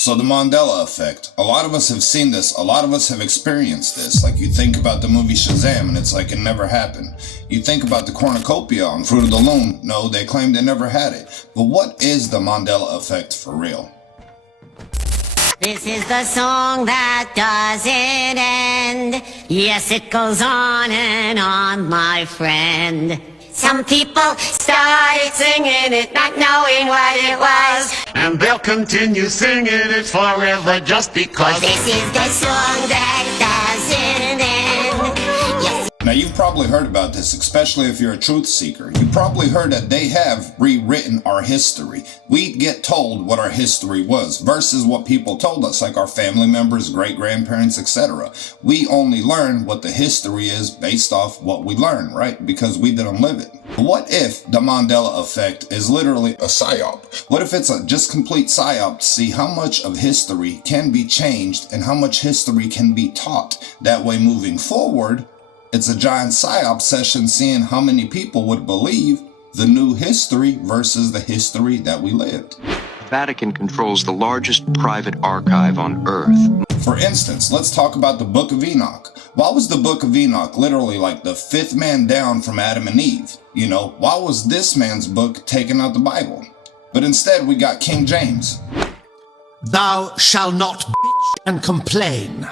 So the Mandela Effect, a lot of us have seen this, a lot of us have experienced this. Like you think about the movie Shazam and it's like it never happened. You think about the cornucopia on Fruit of the Loom, no, they claim they never had it. But what is the Mandela Effect for real? This is the song that doesn't end. Yes, it goes on and on, my friend. Some people started singing it, not knowing what it was. And they'll continue singing it forever just because. This is the song that doesn't end. Yes. Now you've probably heard about this, especially if you're a truth seeker. You probably heard that they have rewritten our history. We get told what our history was versus what people told us, like our family members, great-grandparents, etc. We only learn what the history is based off what we learn, right? Because we didn't live it. What if the Mandela Effect is literally a psyop? What if it's a just complete psyop to see how much of history can be changed and how much history can be taught? That way moving forward, it's a giant psyop session seeing how many people would believe the new history versus the history that we lived. The Vatican controls the largest private archive on Earth. For instance, let's talk about the Book of Enoch. Why was the Book of Enoch literally like the fifth man down from Adam and Eve? You know, why was this man's book taken out the Bible? But instead we got King James. Thou shalt not bitch and complain.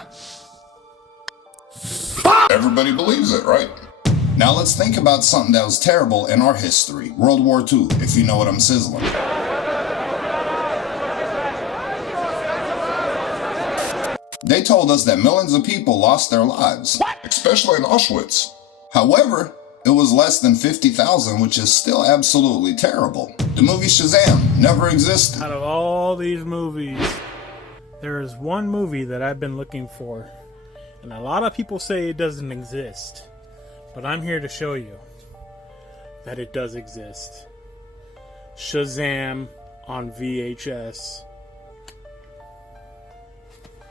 Everybody believes it, right? Now let's think about something that was terrible in our history. World War II, if you know what I'm sizzling. They told us that millions of people lost their lives. What? Especially in Auschwitz. However, it was less than 50,000, which is still absolutely terrible. The movie Shazam never existed. Out of all these movies, there is one movie that I've been looking for. And a lot of people say it doesn't exist. But I'm here to show you that it does exist. Shazam on VHS.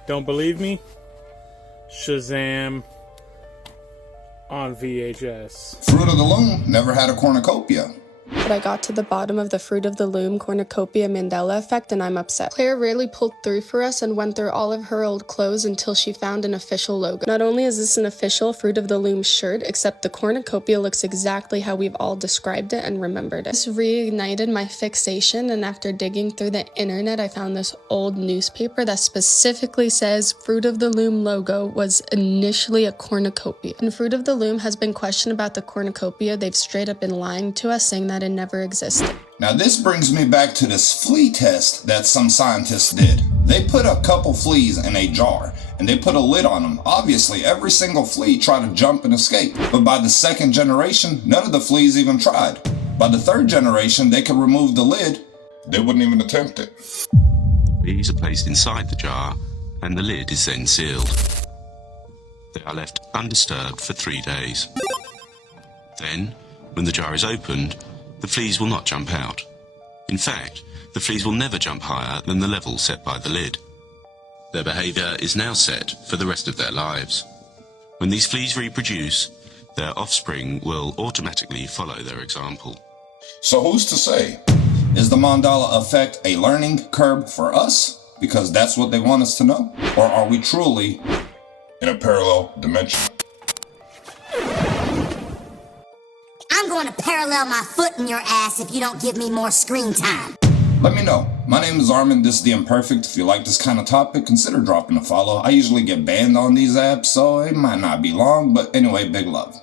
Don't believe me? Shazam on VHS. Fruit of the Loom never had a cornucopia. But I got to the bottom of the Fruit of the Loom cornucopia Mandela Effect and I'm upset. Claire really pulled through for us and went through all of her old clothes until she found an official logo. Not only is this an official Fruit of the Loom shirt, except the cornucopia looks exactly how we've all described it and remembered it. This reignited my fixation, and after digging through the internet, I found this old newspaper that specifically says Fruit of the Loom logo was initially a cornucopia. And Fruit of the Loom has been questioned about the cornucopia. They've straight up been lying to us, saying that it never existed. Now this brings me back to this flea test that some scientists did. They put a couple fleas in a jar and they put a lid on them. Obviously every single flea tried to jump and escape, but by the second generation none of the fleas even tried. By the third generation they could remove the lid. They wouldn't even attempt it. The fleas are placed inside the jar and the lid is then sealed. They are left undisturbed for 3 days. Then, when the jar is opened, the fleas will not jump out. In fact, the fleas will never jump higher than the level set by the lid. Their behaviour is now set for the rest of their lives. When these fleas reproduce, their offspring will automatically follow their example. So who's to say? Is the Mandela Effect a learning curve for us? Because that's what they want us to know? Or are we truly in a parallel dimension? I'm going to parallel my foot in your ass if you don't give me more screen time. Let me know. My name is Armin, this is The Imperfect. If you like this kind of topic, consider dropping a follow. I usually get banned on these apps, so it might not be long, but anyway, big love.